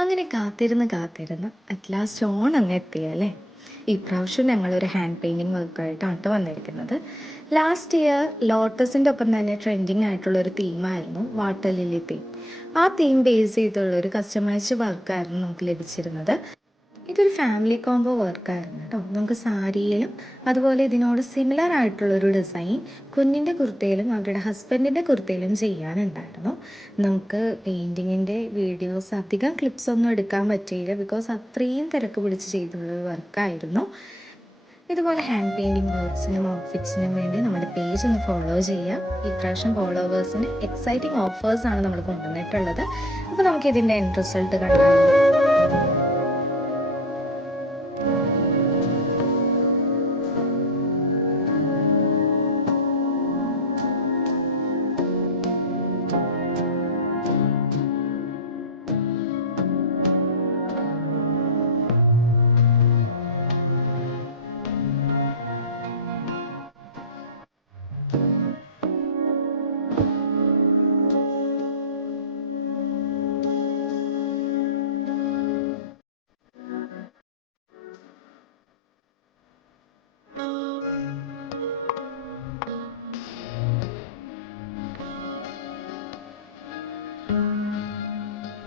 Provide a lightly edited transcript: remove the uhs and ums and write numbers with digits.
അങ്ങനെ കാത്തിരുന്ന് at last അങ്ങ് എത്തിയല്ലേ. ഇപ്രാവശ്യം ഞങ്ങളൊരു ഹാൻഡ് പെയിൻറ്റിങ് വർക്കായിട്ടാണ് വന്നിരിക്കുന്നത്. ലാസ്റ്റ് ഇയർ ലോട്ടസിൻ്റെ ഒപ്പം തന്നെ ട്രെൻഡിങ് ആയിട്ടുള്ളൊരു തീമായിരുന്നു വാട്ടർ ലില്ലി തീം. ആ തീം ബേസ് ചെയ്തുള്ളൊരു കസ്റ്റമൈസ്ഡ് വർക്കായിരുന്നു നമുക്ക് ലഭിച്ചിരുന്നത്. ഇതൊരു ഫാമിലി കോംബോ വർക്കായിരുന്നു കേട്ടോ. നമുക്ക് സാരിയിലും അതുപോലെ ഇതിനോട് സിമിലർ ആയിട്ടുള്ളൊരു ഡിസൈൻ കുഞ്ഞിൻ്റെ കുർത്തയിലും അവരുടെ ഹസ്ബൻഡിൻ്റെ കുർത്തയിലും ചെയ്യാനുണ്ടായിരുന്നു. നമുക്ക് പെയിൻറ്റിങ്ങിൻ്റെ വീഡിയോസ് അധികം ക്ലിപ്സ് ഒന്നും എടുക്കാൻ പറ്റിയില്ല, ബിക്കോസ് അത്രയും തിരക്ക് പിടിച്ച് ചെയ്തുള്ളൊരു വർക്കായിരുന്നു. ഇതുപോലെ ഹാൻഡ് പെയിൻറ്റിങ് വർക്ക്സിനും ഔട്ട്ഫിറ്റ്സിനും വേണ്ടി നമ്മുടെ പേജ് ഒന്ന് ഫോളോ ചെയ്യാം. ഇപ്രാവശ്യം ഫോളോവേഴ്സിന് എക്സൈറ്റിംഗ് ഓഫേഴ്സാണ് നമ്മൾ കൊണ്ടുവന്നിട്ടുള്ളത്. അപ്പോൾ നമുക്കിതിൻ്റെ എൻഡ് റിസൾട്ട് കണ്ടാലോ.